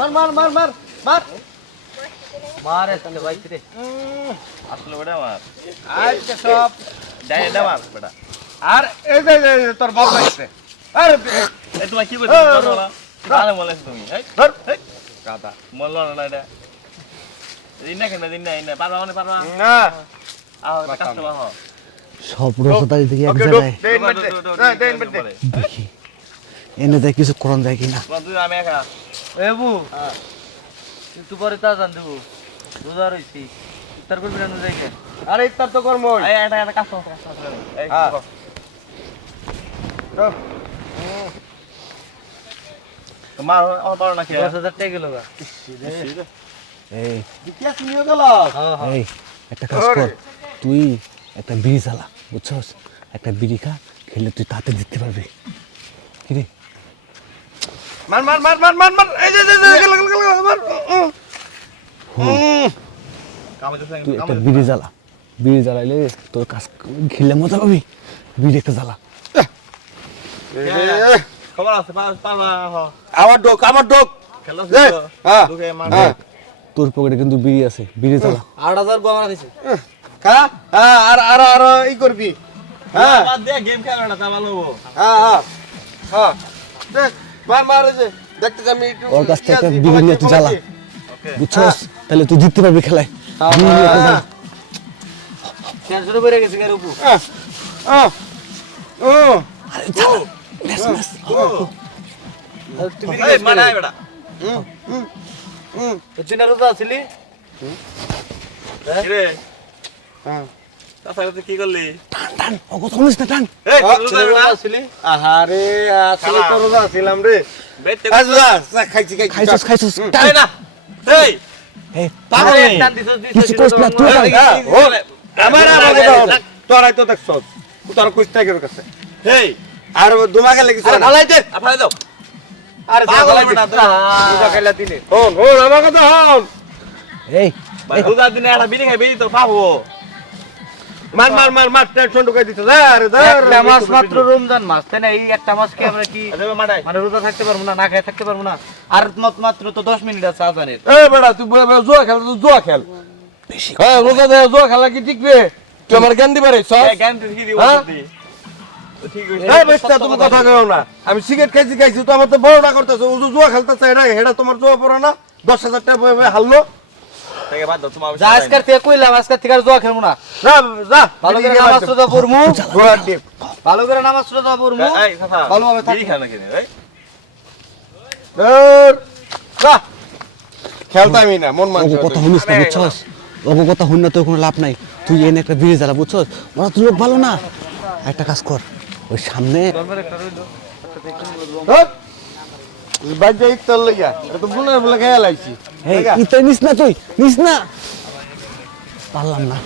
মার মার মার মার মার মারে তাহলে ভাই রে আসলে বেটা মার আজকে সব ডাইরেক্ট মার বেটা আর এই যে তোর বাপ লাগছে আরে এই তোমার কি করছো না কানে বলেছ তুমি এই ধর কাটা মল্ল না এটা দিন না পারবা মানে পারবা না আও কষ্ট বাহ সব রসদারি থেকে এক ওকে জায়গায় দেন বেটে দেখি এনে দেখ কিছু করণ যায় কিনা বন্ধু আমি একা এবু একটু পরে তা জান দেবো রোজা রইছি ইফতার করবি না যাইকে আরে ইফতার তো করবো এই এটা কাজ এই তোমার আমার পারো না কি 10,000 টাকা গেল গা এই দিয়া শুনিও গেল এই একটা কাজ কর তুই একটা বিড়ি জ্বালা বুঝছস একটা বিড়ি খা খেলে তুই তাতে জিততে পারবি কি রে মার মার মার মার মার মার এই যে গেল মার কামে তো তুই একটা বিড়ি জ্বালাইলে তোর কাজ খেলে মজা পাবি বিড়ি একটা জ্বালা খবর আছে পারবা আমার ডোক খেলো হ্যাঁ দুকে মার তোর পকেটে কিন্তু বিড়ি আছে বিড়ি জ্বালা 8,000 গমা দিছে খা আর আর আর ই করবি হ্যাঁ বাদ দে গেম খেলা না তা ভালো হবো হ্যাঁ দেখ মার মার এই যে দেখতে আমি একটু ওর কাছ থেকে একটা বিড়ি নিয়ে তুই জ্বালা ওকে বুঝছস তাহলে তুই জিততে পারবি খেলায় বিড়ি নিয়ে একটা জ্বালা। টেনশন বেড়ে গেছে এর উপর আরে জ্বালা নেস নেস তুমি এই মানাই বেটা তুই না রোজা আছিলি রে তাছাড়া তুই কি করলি টান টান ও কথা শুনিস না টান এই রোজা আছিলি আহারে আসলে তো রোজা ছিলাম রে বেতে আচ্ছা খাইছি খাইছস টান এই না এই এই পাগল নেই কিছু করিস না তুই টান আমার কথা তোরাই তো দেখছ তোর কুস্তা কের কাছে এই আর দুমাকে লাগিস আরে ভালাই দে আপনারে দাও আরে পাগল বেটা রোজা খাইলা দিনে হন আমার কথা হন এই রোজা দিনে একটা বিড়ি খাই বেরি তোর পাবো মার মার মার মার টেনশন ঢুকাই দিছ ধর ধর একটা মাস মাত্র রমজান মাস তাই না এই একটা মাস কি আমরা কি আরে মানাই মানে রোজা থাকতে পারবো না না খেয়ে থাকতে পারবো না আর মাত্র তো 10 মিনিট আছে আজানের এ বেটা তুই জুয়া খেল তুই জুয়া খেল হ্যাঁ রোজা দে জুয়া খেলা কি টিকবে তুই আমার জ্ঞান দিবারে সব এই জ্ঞান তুই কি দিব হ্যাঁ? ঠিক এই বেস্তা তুমি কথা কইও না আমি সিগারেট খাইছি তো আমার তো বড়টা করতেছ ও জুয়া খেলতেছে এটা হেডা তোমার জুয়া পড়া না 10,000 টাকা হারলো থেকে বাদ দাও তোমার যা আজকাল থেকে কইলাম আজকাল থেকে আর জোয়া খেলবো না যা যা ভালো করে নামাজ রোজা পড়মু ঘোড়ার ডিপ ভালো করে নামাজ রোজা পড়মু এই কথা ভালোভাবে থাকবো। বিড়ি খাও না কেন এই ধর যা খেলতামই না মন ওকে মানছে কথা শুনিস না বুঝছস ওকে কথা শুন না তোর কোনো লাভ নাই তুই এনে একটা বিড়ি জ্বালা বুঝছস ওরা তো লোক ভালো না একটা কাজ কর ওই সামনে ধর বাজে ইফতার লইয়া এটা তো বুনের বলে খেয়াল আইছি এই ইতে নিস না তুই নিস না পারলাম না